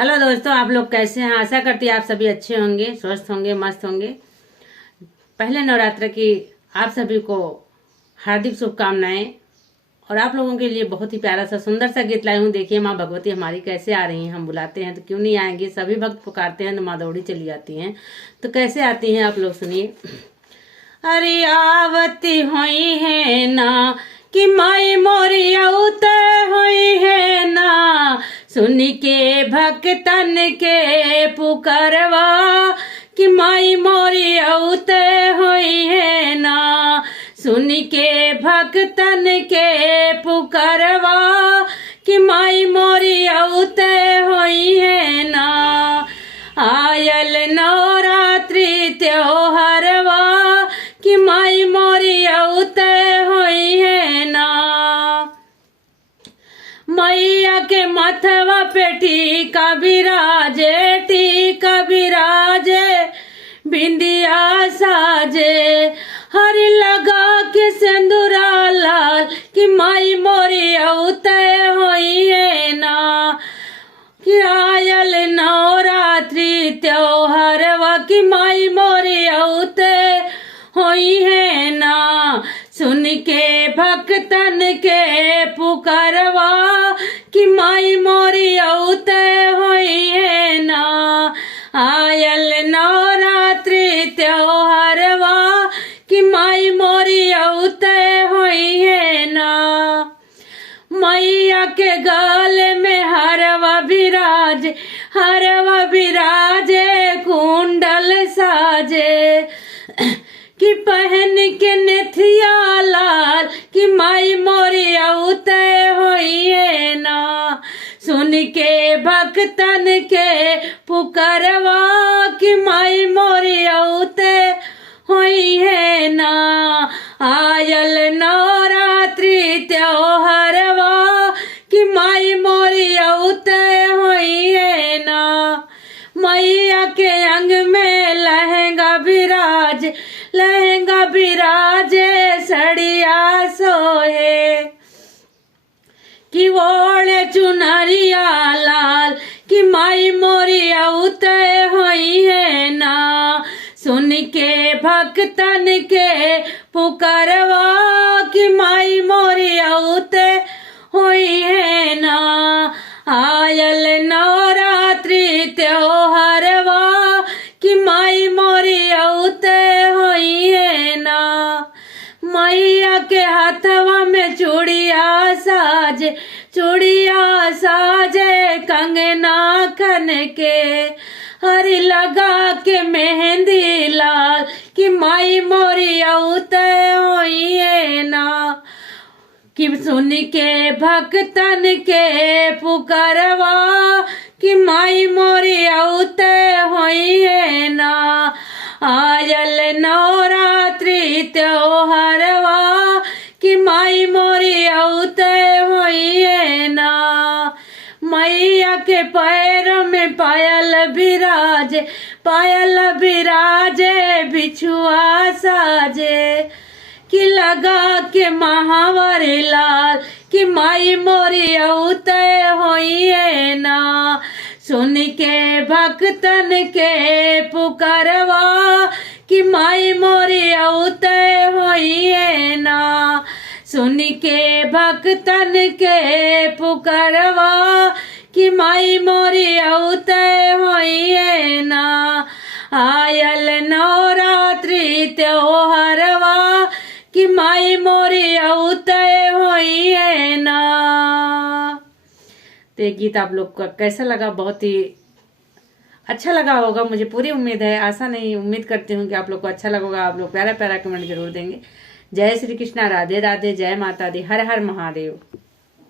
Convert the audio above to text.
Hello दोस्तों, आप लोग कैसे हैं। आशा करती है आप सभी अच्छे होंगे, स्वस्थ होंगे, मस्त होंगे। पहले नवरात्र की आप सभी को हार्दिक शुभकामनाएं। और आप लोगों के लिए बहुत ही प्यारा सा सुंदर सा गीत लाई हूँ। देखिए माँ भगवती हमारी कैसे आ रही हैं। हम बुलाते हैं तो क्यों नहीं आएंगी। सभी भक्त पुकारते हैं तो माँ दौड़ी चली आती हैं। तो कैसे आती हैं आप लोग सुनिए। अरे आवती हुई है ना कि माई मोरी औते हुई है ना, सुन के भक्तन के पुकारवा कि माई मोरी औते हुई है ना, सुन के भक्तन के पुकारवा कि माई मोरी औते हुई है ना। आयल नवरात्रि त्योहारवा कि माई मोरी औते हुई है ना। मैया के मथवा पे टीका बिराजे, टीका बिराजे, बिंदिया साजे, हरी लगा के सिंदूरा लाल कि माई मोरी औते हुई है ना। कि आयल नवरात्रि त्योहारवा कि माई मोरी औते हुई है ना, सुन के भक्तन के पुकारवा कि माई मोरी औते हुई है ना। आयल नवरात्रि त्योहारवा कि माई मोरी औते हुई है ना। मैया के गले में हरवा बिराजे, हरवा बिराजे, कुंडल साजे, कि पहन के नेथिया लाल कि माई मोरी औते हुई है ना। सुन के भक्तन के पुकारवा कि माई मोरी औते हुई है ना। आयल नवरात्रि त्योहारवा कि माई मोरी औते हुई है ना। मैया के अंग में लहंगा बिराज, लहंगा बिराजे, सड़िया सोहे, कि ओढ़े चुनरिया लाल कि माई मोरी औते हुई है ना। सुन के भक्तन के पुकारवा कि माई मोरी औते हुई है ना। आयल नवरात्रि त्योहारवा कि माई मोरी औते हुई है ना। मैया के हाथवा में चूड़िया साजे, चूड़िया साजे, कंगना खन के, हरी लगा के मेहंदी लाल कि माई मोरी औते हुई है ना। कि सुन के भक्तन के पुकारवा कि माई मोरी औते हुई है ना। आयल नवरात्रि त्योहारवा कि माई मोरी औते हुई है ना। मैया के पैरों में पायल बिराजे, पायल बिराजे, बिछुआ साजे, कि लगा के महावर लाल कि माई मोरी औते हुई है ना। सुन के भक्तन के पुकारवा कि माई मोरी औते हुई है ना। सुन के भक्तन के पुकारवा कि माई मोरी औते हुई है ना। आयल नवरात्रि त्योहारवा कि माई मोरी औते हुई है ना। तो ये गीत आप लोग को कैसा लगा। बहुत ही अच्छा लगा होगा, मुझे पूरी उम्मीद है। आशा नहीं, उम्मीद करती हूँ कि आप लोग को अच्छा लगेगा। आप लोग प्यारा प्यारा कमेंट जरूर देंगे। जय श्री कृष्णा, राधे राधे, जय माता दी, हर हर महादेव।